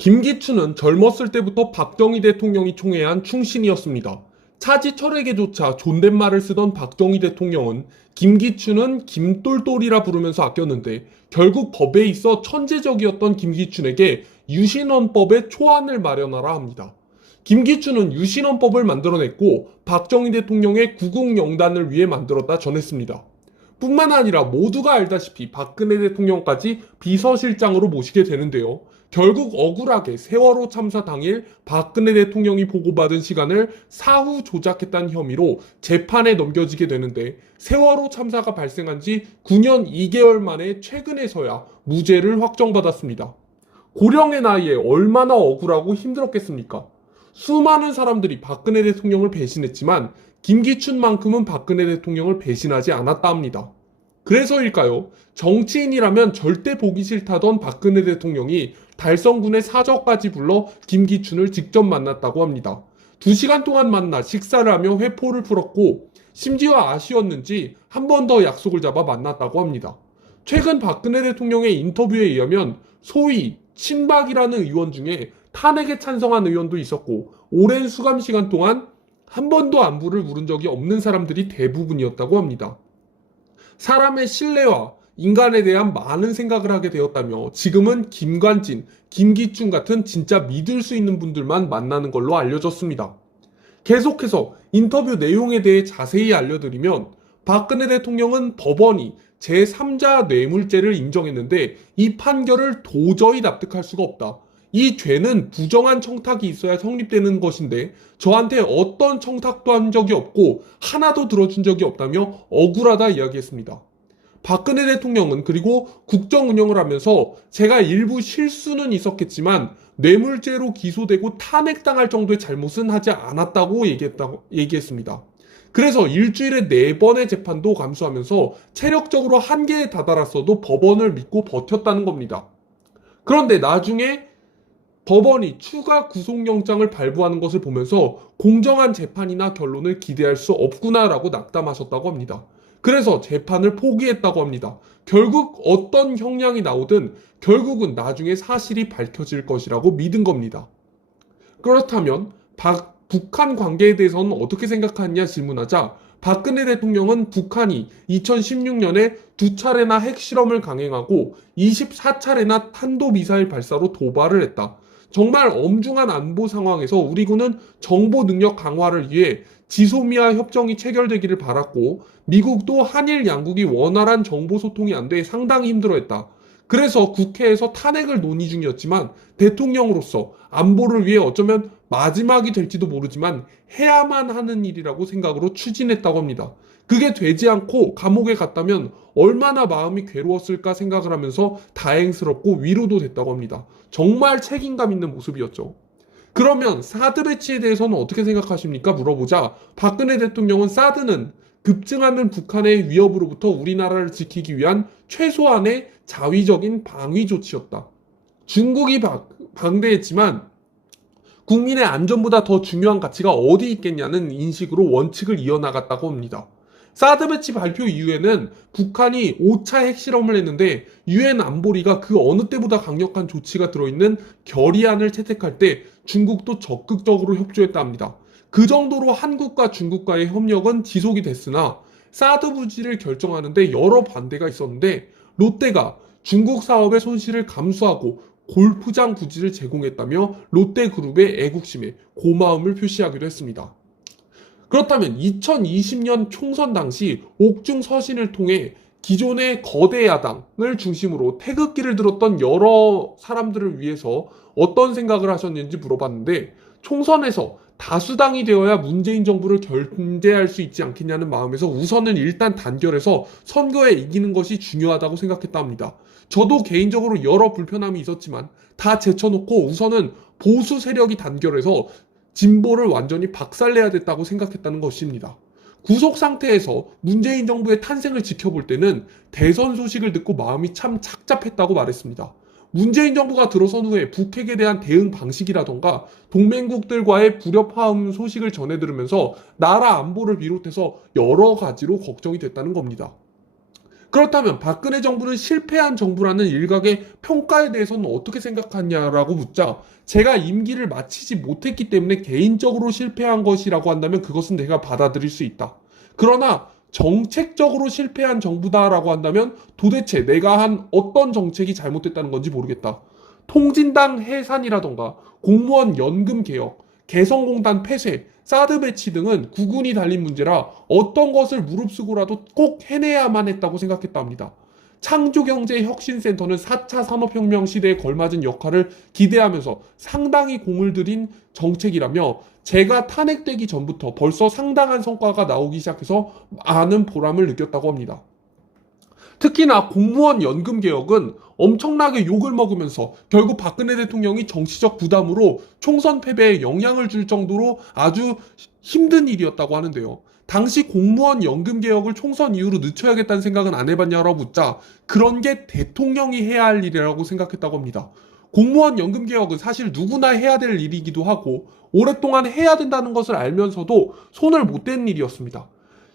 김기춘은 젊었을 때부터 박정희 대통령이 총애한 충신이었습니다. 차지 철에게조차 존댓말을 쓰던 박정희 대통령은 김기춘은 김똘똘이라 부르면서 아꼈는데 결국 법에 있어 천재적이었던 김기춘에게 유신헌법의 초안을 마련하라 합니다. 김기춘은 유신헌법을 만들어냈고 박정희 대통령의 구국영단을 위해 만들었다 전했습니다. 뿐만 아니라 모두가 알다시피 박근혜 대통령까지 비서실장으로 모시게 되는데요. 결국 억울하게 세월호 참사 당일 박근혜 대통령이 보고받은 시간을 사후 조작했다는 혐의로 재판에 넘겨지게 되는데 세월호 참사가 발생한 지 9년 2개월 만에 최근에서야 무죄를 확정받았습니다. 고령의 나이에 얼마나 억울하고 힘들었겠습니까? 수많은 사람들이 박근혜 대통령을 배신했지만 김기춘만큼은 박근혜 대통령을 배신하지 않았다 합니다. 그래서일까요? 정치인이라면 절대 보기 싫다던 박근혜 대통령이 달성군의 사저까지 불러 김기춘을 직접 만났다고 합니다. 2시간 동안 만나 식사를 하며 회포를 풀었고 심지어 아쉬웠는지 한 번 더 약속을 잡아 만났다고 합니다. 최근 박근혜 대통령의 인터뷰에 의하면 소위 친박이라는 의원 중에 탄핵에 찬성한 의원도 있었고 오랜 수감 시간 동안 한 번도 안부를 물은 적이 없는 사람들이 대부분이었다고 합니다. 사람의 신뢰와 인간에 대한 많은 생각을 하게 되었다며 지금은 김관진, 김기춘 같은 진짜 믿을 수 있는 분들만 만나는 걸로 알려졌습니다. 계속해서 인터뷰 내용에 대해 자세히 알려드리면 박근혜 대통령은 법원이 제3자 뇌물죄를 인정했는데 이 판결을 도저히 납득할 수가 없다. 이 죄는 부정한 청탁이 있어야 성립되는 것인데 저한테 어떤 청탁도 한 적이 없고 하나도 들어준 적이 없다며 억울하다 이야기했습니다. 박근혜 대통령은 그리고 국정 운영을 하면서 제가 일부 실수는 있었겠지만 뇌물죄로 기소되고 탄핵당할 정도의 잘못은 하지 않았다고 얘기했습니다. 그래서 일주일에 4번의 재판도 감수하면서 체력적으로 한계에 다다랐어도 법원을 믿고 버텼다는 겁니다. 그런데 나중에 법원이 추가 구속영장을 발부하는 것을 보면서 공정한 재판이나 결론을 기대할 수 없구나라고 낙담하셨다고 합니다. 그래서 재판을 포기했다고 합니다. 결국 어떤 형량이 나오든 결국은 나중에 사실이 밝혀질 것이라고 믿은 겁니다. 그렇다면 북한 관계에 대해서는 어떻게 생각하느냐 질문하자 박근혜 대통령은 북한이 2016년에 2차례나 핵실험을 강행하고 24차례나 탄도미사일 발사로 도발을 했다. 정말 엄중한 안보 상황에서 우리 군은 정보 능력 강화를 위해 지소미아 협정이 체결되기를 바랐고 미국도 한일 양국이 원활한 정보 소통이 안 돼 상당히 힘들어했다. 그래서 국회에서 탄핵을 논의 중이었지만 대통령으로서 안보를 위해 어쩌면 마지막이 될지도 모르지만 해야만 하는 일이라고 생각으로 추진했다고 합니다. 그게 되지 않고 감옥에 갔다면 얼마나 마음이 괴로웠을까 생각을 하면서 다행스럽고 위로도 됐다고 합니다. 정말 책임감 있는 모습이었죠. 그러면 사드 배치에 대해서는 어떻게 생각하십니까? 물어보자 박근혜 대통령은 사드는 급증하는 북한의 위협으로부터 우리나라를 지키기 위한 최소한의 자위적인 방위 조치였다. 중국이 방대했지만 국민의 안전보다 더 중요한 가치가 어디 있겠냐는 인식으로 원칙을 이어나갔다고 합니다. 사드 배치 발표 이후에는 북한이 5차 핵실험을 했는데 유엔 안보리가 그 어느 때보다 강력한 조치가 들어있는 결의안을 채택할 때 중국도 적극적으로 협조했다 합니다. 그 정도로 한국과 중국과의 협력은 지속이 됐으나 사드 부지를 결정하는데 여러 반대가 있었는데 롯데가 중국 사업의 손실을 감수하고 골프장 부지를 제공했다며 롯데그룹의 애국심에 고마움을 표시하기도 했습니다. 그렇다면 2020년 총선 당시 옥중 서신을 통해 기존의 거대 야당을 중심으로 태극기를 들었던 여러 사람들을 위해서 어떤 생각을 하셨는지 물어봤는데 총선에서 다수당이 되어야 문재인 정부를 견제할 수 있지 않겠냐는 마음에서 우선은 일단 단결해서 선거에 이기는 것이 중요하다고 생각했다 합니다. 저도 개인적으로 여러 불편함이 있었지만 다 제쳐놓고 우선은 보수 세력이 단결해서 진보를 완전히 박살내야 됐다고 생각했다는 것입니다. 구속 상태에서 문재인 정부의 탄생을 지켜볼 때는 대선 소식을 듣고 마음이 참 착잡했다고 말했습니다. 문재인 정부가 들어선 후에 북핵에 대한 대응 방식이라던가 동맹국들과의 불협화음 소식을 전해 들으면서 나라 안보를 비롯해서 여러 가지로 걱정이 됐다는 겁니다. 그렇다면 박근혜 정부는 실패한 정부라는 일각의 평가에 대해서는 어떻게 생각하냐라고 묻자 제가 임기를 마치지 못했기 때문에 개인적으로 실패한 것이라고 한다면 그것은 내가 받아들일 수 있다. 그러나 정책적으로 실패한 정부다라고 한다면 도대체 내가 한 어떤 정책이 잘못됐다는 건지 모르겠다. 통진당 해산이라던가 공무원 연금 개혁, 개성공단 폐쇄, 사드 배치 등은 구군이 달린 문제라 어떤 것을 무릅쓰고라도 꼭 해내야만 했다고 생각했다 합니다. 창조경제혁신센터는 4차 산업혁명 시대에 걸맞은 역할을 기대하면서 상당히 공을 들인 정책이라며 제가 탄핵되기 전부터 벌써 상당한 성과가 나오기 시작해서 많은 보람을 느꼈다고 합니다. 특히나 공무원 연금 개혁은 엄청나게 욕을 먹으면서 결국 박근혜 대통령이 정치적 부담으로 총선 패배에 영향을 줄 정도로 아주 힘든 일이었다고 하는데요. 당시 공무원 연금 개혁을 총선 이후로 늦춰야겠다는 생각은 안 해봤냐라고 묻자 그런 게 대통령이 해야 할 일이라고 생각했다고 합니다. 공무원 연금 개혁은 사실 누구나 해야 될 일이기도 하고 오랫동안 해야 된다는 것을 알면서도 손을 못 댄 일이었습니다.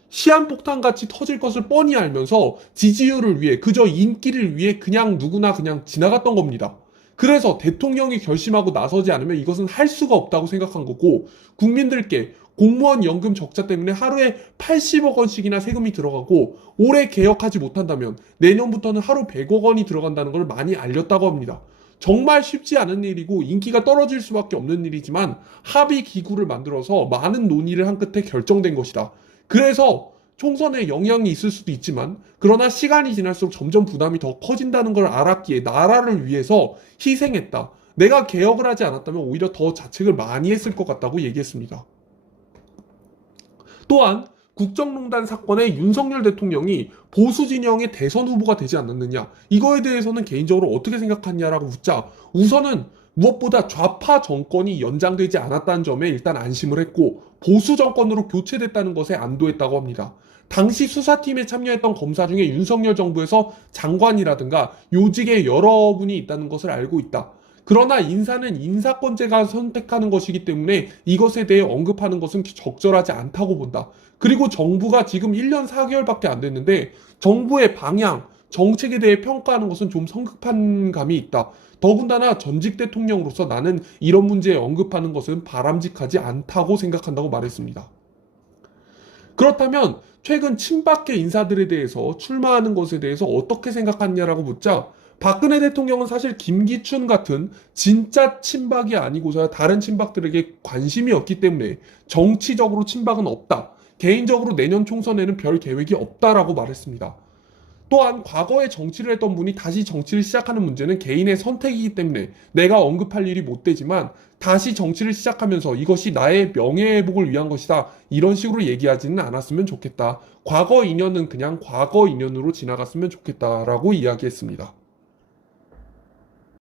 시한폭탄같이 터질 것을 뻔히 알면서 지지율을 위해 그저 인기를 위해 그냥 누구나 그냥 지나갔던 겁니다. 그래서 대통령이 결심하고 나서지 않으면 이것은 할 수가 없다고 생각한 거고 국민들께 공무원 연금 적자 때문에 하루에 80억 원씩이나 세금이 들어가고 올해 개혁하지 못한다면 내년부터는 하루 100억 원이 들어간다는 걸 많이 알렸다고 합니다. 정말 쉽지 않은 일이고 인기가 떨어질 수밖에 없는 일이지만 합의 기구를 만들어서 많은 논의를 한 끝에 결정된 것이다. 그래서 총선에 영향이 있을 수도 있지만 그러나 시간이 지날수록 점점 부담이 더 커진다는 걸 알았기에 나라를 위해서 희생했다. 내가 개혁을 하지 않았다면 오히려 더 자책을 많이 했을 것 같다고 얘기했습니다. 또한 국정농단 사건에 윤석열 대통령이 보수 진영의 대선 후보가 되지 않았느냐 이거에 대해서는 개인적으로 어떻게 생각하냐라고 묻자 우선은 무엇보다 좌파 정권이 연장되지 않았다는 점에 일단 안심을 했고 보수 정권으로 교체됐다는 것에 안도했다고 합니다. 당시 수사팀에 참여했던 검사 중에 윤석열 정부에서 장관이라든가 요직에 여러분이 있다는 것을 알고 있다. 그러나 인사는 인사권제가 선택하는 것이기 때문에 이것에 대해 언급하는 것은 적절하지 않다고 본다. 그리고 정부가 지금 1년 4개월밖에 안 됐는데 정부의 방향, 정책에 대해 평가하는 것은 좀 성급한 감이 있다. 더군다나 전직 대통령으로서 나는 이런 문제에 언급하는 것은 바람직하지 않다고 생각한다고 말했습니다. 그렇다면 최근 친박계 인사들에 대해서 출마하는 것에 대해서 어떻게 생각하냐라고 묻자 박근혜 대통령은 사실 김기춘 같은 진짜 친박이 아니고서야 다른 친박들에게 관심이 없기 때문에 정치적으로 친박은 없다. 개인적으로 내년 총선에는 별 계획이 없다라고 말했습니다. 또한 과거에 정치를 했던 분이 다시 정치를 시작하는 문제는 개인의 선택이기 때문에 내가 언급할 일이 못 되지만 다시 정치를 시작하면서 이것이 나의 명예회복을 위한 것이다. 이런 식으로 얘기하지는 않았으면 좋겠다. 과거 인연은 그냥 과거 인연으로 지나갔으면 좋겠다라고 이야기했습니다.